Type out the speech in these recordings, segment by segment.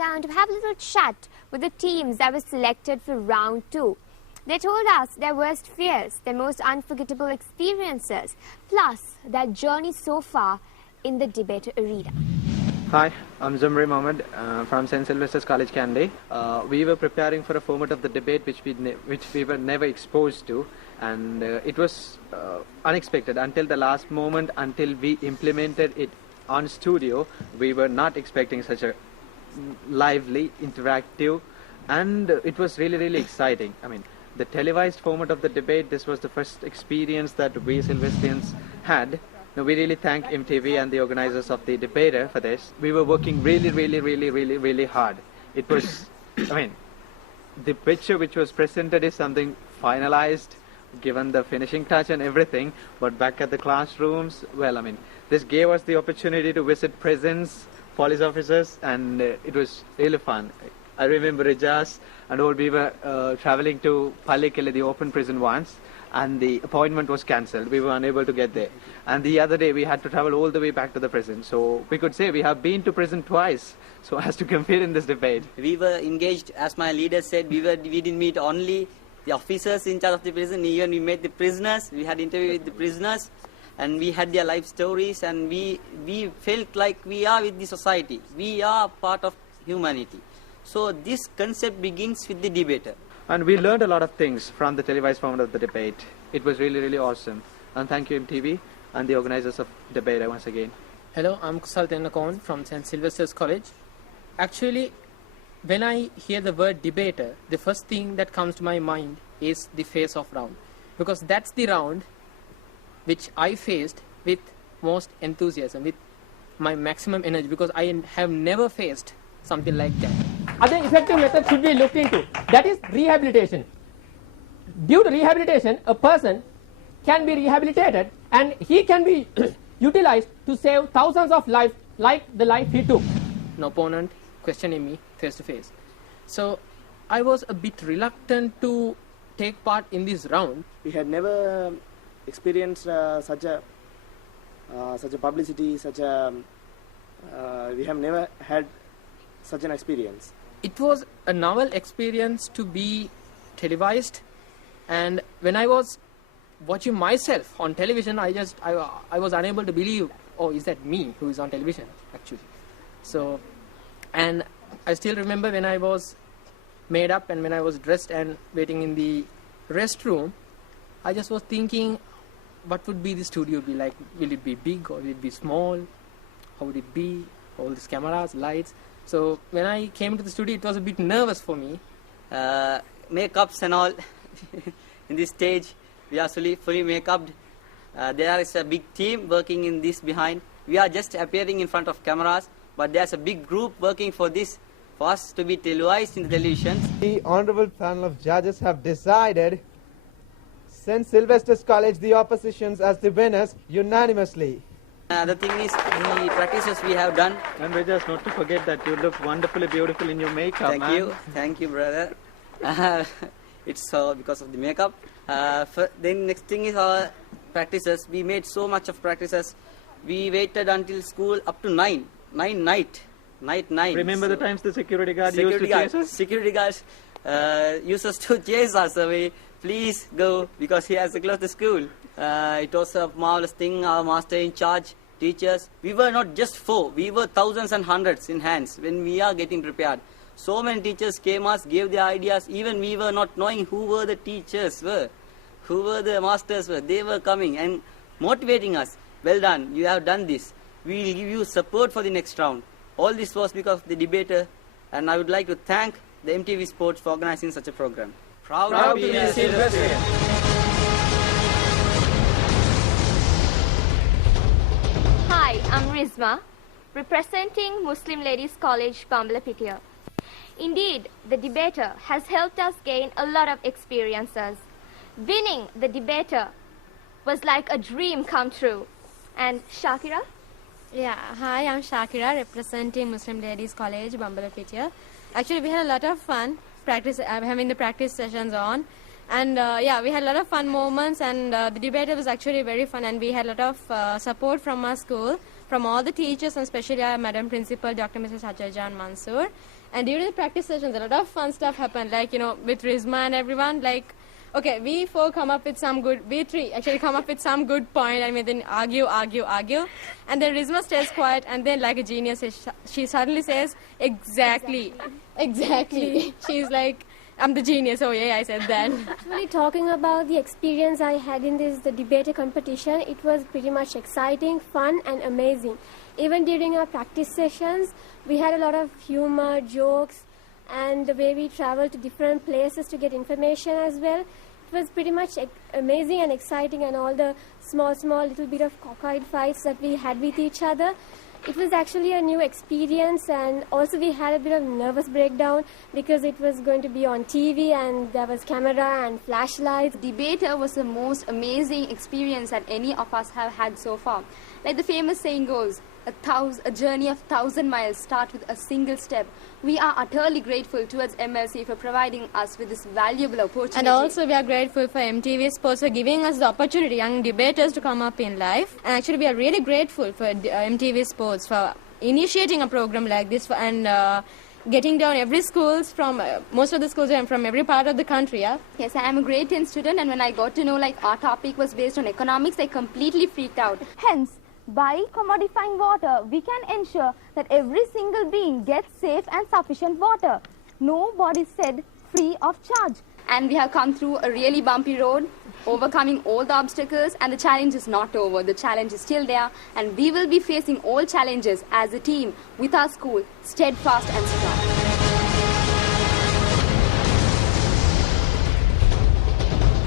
down to have a little chat with the teams that were selected for round 2. They told us their worst fears, their most unforgettable experiences, plus their journey so far in the debate arena. Hi, I'm Zumri Mohammed from St. Sylvester's College, Kandy. We were preparing for a format of the debate which we were never exposed to, and it was unexpected until the last moment, until we implemented it on studio. We were not expecting such a lively, interactive, and it was really, really exciting. I mean, the televised format of the debate, this was the first experience that we Sylvestrians had. Now, we really thank MTV and the organizers of the debater for this. We were working really hard. It was, I mean, the picture which was presented is something finalized, given the finishing touch and everything, but back at the classrooms, well, I mean, this gave us the opportunity to visit prisons, police officers, and it was really fun. I remember Rijas and all, we were traveling to Pallikele, the open prison once, and the appointment was cancelled. We were unable to get there. And the other day we had to travel all the way back to the prison. So we could say we have been to prison twice so as to compete in this debate. We were engaged, as my leader said, we didn't meet only the officers in charge of the prison, even we met the prisoners, we had interview with the prisoners, and we had their life stories, and we felt like we are with the society. We are part of humanity. So this concept begins with the debater. And we learned a lot of things from the televised format of the debate. It was really awesome. And thank you, MTV, and the organizers of Debater once again. Hello, I'm Kusal Tennakoon from St. Sylvester's College. Actually, when I hear the word debater, the first thing that comes to my mind is the face-off round. Because that's the round which I faced with most enthusiasm, with my maximum energy, because I have never faced something like that. Other effective methods should be looked into. That is rehabilitation. Due to rehabilitation, a person can be rehabilitated and he can be utilized to save thousands of lives like the life he took. An opponent questioning me face to face. So I was a bit reluctant to take part in this round. We had never experienced such a publicity, we have never had such an experience. It was a novel experience to be televised, and when I was watching myself on television, I was unable to believe, oh, is that me who is on television actually? So, and I still remember when I was made up and when I was dressed and waiting in the restroom, I just was thinking, what would be the studio be like? Will it be big or will it be small? How would it be? All these cameras, lights. So when I came to the studio, it was a bit nervous for me. Makeups and all. In this stage, we are fully make-upped. There is a big team working in this behind. We are just appearing in front of cameras, but there's a big group working for this, for us to be televised in the televisions. The honorable panel of judges have decided St. Sylvester's College, the oppositions, as the winners unanimously. The thing is, the practices we have done. And Rijas, not to forget that you look wonderfully beautiful in your makeup. Thank you, brother. It's because of the makeup. Then next thing is our practices. We made so much of practices. We waited until school up to 9 night. Remember the times the security guard used to chase us? Security guards used us to chase us away. Please go, because he has to close the school. It was a marvelous thing. Our master in charge, teachers. We were not just 4. We were thousands and hundreds in hands when we are getting prepared. So many teachers came us, gave their ideas. Even we were not knowing who were the teachers were, who were the masters were. They were coming and motivating us. Well done, you have done this. We will give you support for the next round. All this was because of the debater, and I would like to thank the MTV Sports for organizing such a program. Proud to be a Sylvestrian. Hi, I'm Rizma, representing Muslim Ladies College, Bambalapitiya. Indeed, the debater has helped us gain a lot of experiences. Winning the debater was like a dream come true. And Shakira? Yeah, hi, I'm Shakira, representing Muslim Ladies College, Bambalapitiya. Actually, we had a lot of fun having the practice sessions on. And yeah, we had a lot of fun moments, and the debate was actually very fun, and we had a lot of support from our school, from all the teachers, and especially our Madam Principal, Dr. Mrs. Hajarjan Mansoor. And during the practice sessions, a lot of fun stuff happened, like, with Rizma and everyone, like, okay, we four come up with some good, we three actually come up with some good point, and we then argue, and then Rizma stays quiet, and then like a genius, she suddenly says, exactly. She's like, I'm the genius, oh yeah, I said that. Actually, talking about the experience I had in the debater competition, it was pretty much exciting, fun and amazing. Even during our practice sessions, we had a lot of humor, jokes, and the way we traveled to different places to get information as well. It was pretty much amazing and exciting, and all the small little bit of cockeyed fights that we had with each other. It was actually a new experience, and also we had a bit of nervous breakdown because it was going to be on TV and there was camera and flashlights. Debater was the most amazing experience that any of us have had so far. Like the famous saying goes, a journey of 1,000 miles starts with a single step. We are utterly grateful towards MLC for providing us with this valuable opportunity. And also we are grateful for MTV Sports for giving us the opportunity, young debaters, to come up in life. And actually we are really grateful for MTV Sports for initiating a program like this and getting down every schools from, most of the schools are from every part of the country, yeah? Yes, I am a grade 10 student, and when I got to know like our topic was based on economics, I completely freaked out. Hence, by commodifying water, we can ensure that every single being gets safe and sufficient water. No body said free of charge. And we have come through a really bumpy road, overcoming all the obstacles, and the challenge is not over. The challenge is still there, and we will be facing all challenges as a team with our school, steadfast and strong.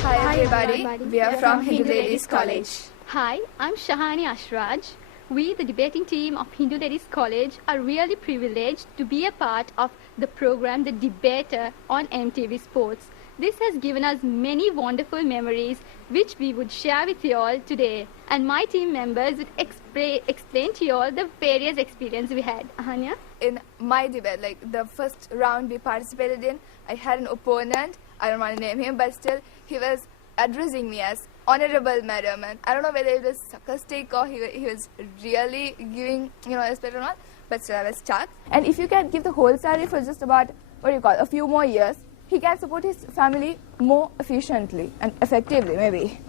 Hi everybody, we are from Hindu Ladies College. Hi, I'm Shahani Ashraj. We, the debating team of Hindu Ladies College, are really privileged to be a part of the program The Debater on MTV Sports. This has given us many wonderful memories which we would share with you all today. And my team members would explain to you all the various experiences we had. Ahanya? In my debate, like the first round we participated in, I had an opponent. I don't want to name him, but still he was addressing me as Honorable Madam, and I don't know whether it was sarcastic or he was really giving, respect or not, but still I was stuck. And if you can give the whole salary for just about, a few more years, he can support his family more efficiently and effectively, maybe.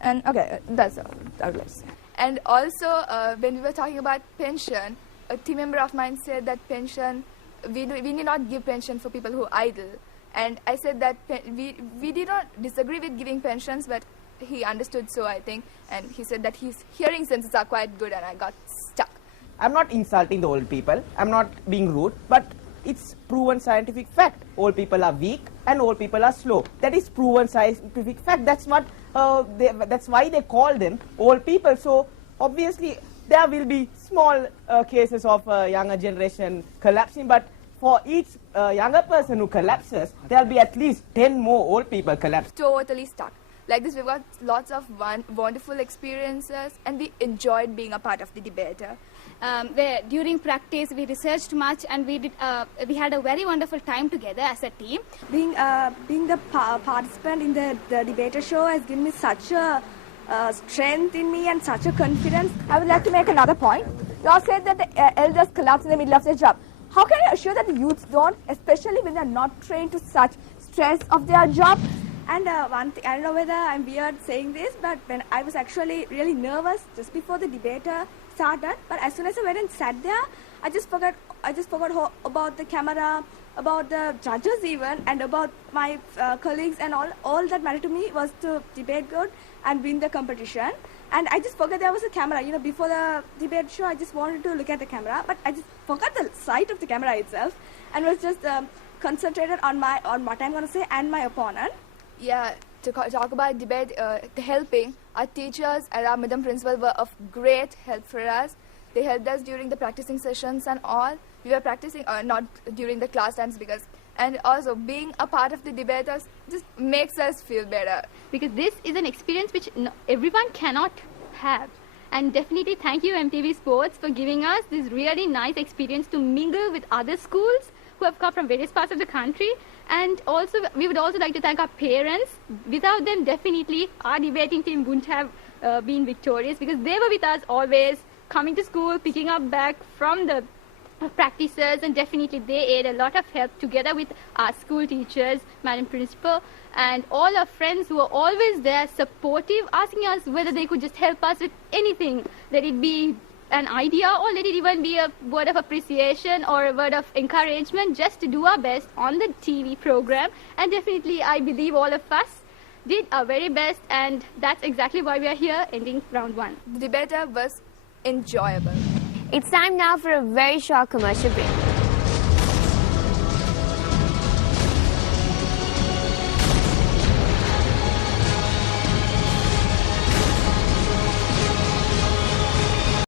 And okay, that's all I would like to say. And also, when we were talking about pension, a team member of mine said that pension, we need not give pension for people who idle. And I said that we did not disagree with giving pensions, but he understood so, I think, and he said that his hearing senses are quite good, and I got stuck. I'm not insulting the old people, I'm not being rude, but it's proven scientific fact. Old people are weak and old people are slow. That is proven scientific fact. That's what that's why they call them old people. So obviously there will be small cases of younger generation collapsing, but for each younger person who collapses, there will be at least 10 more old people collapse. Totally stuck. Like this, we've got lots of wonderful experiences, and we enjoyed being a part of the debater. Where during practice we researched much, and we had a very wonderful time together as a team. Being the participant in the debater show has given me such a strength in me and such a confidence. I would like to make another point. You all said that the elders collapse in the middle of their job. How can you assure that the youths don't, especially when they are not trained to such stress of their job? And one thing, I don't know whether I'm weird saying this, but when I was actually really nervous just before the debater started, but as soon as I went and sat there, I just forgot about the camera, about the judges even, and about my colleagues, and all that mattered to me was to debate good and win the competition. And I just forgot there was a camera. Before the debate show, I just wanted to look at the camera, but I just forgot the sight of the camera itself, and was just concentrated on what I'm going to say and my opponent. Yeah, to talk about debate, helping, our teachers and our Madam Principal were of great help for us. They helped us during the practicing sessions and all. We were practicing, not during the class times, and also being a part of the debaters just makes us feel better. Because this is an experience which everyone cannot have. And definitely thank you MTV Sports for giving us this really nice experience to mingle with other schools who have come from various parts of the country. And also, we would also like to thank our parents. Without them, definitely, our debating team wouldn't have been victorious, because they were with us always, coming to school, picking up back from the practices, and definitely they aid a lot of help together with our school teachers, Madam Principal, and all our friends who are always there supportive, asking us whether they could just help us with anything, let it be an idea or let it even be a word of appreciation or a word of encouragement, just to do our best on the TV program. And definitely I believe all of us did our very best, and that's exactly why we are here ending round 1. The debater was enjoyable. It's time now for a very short commercial break.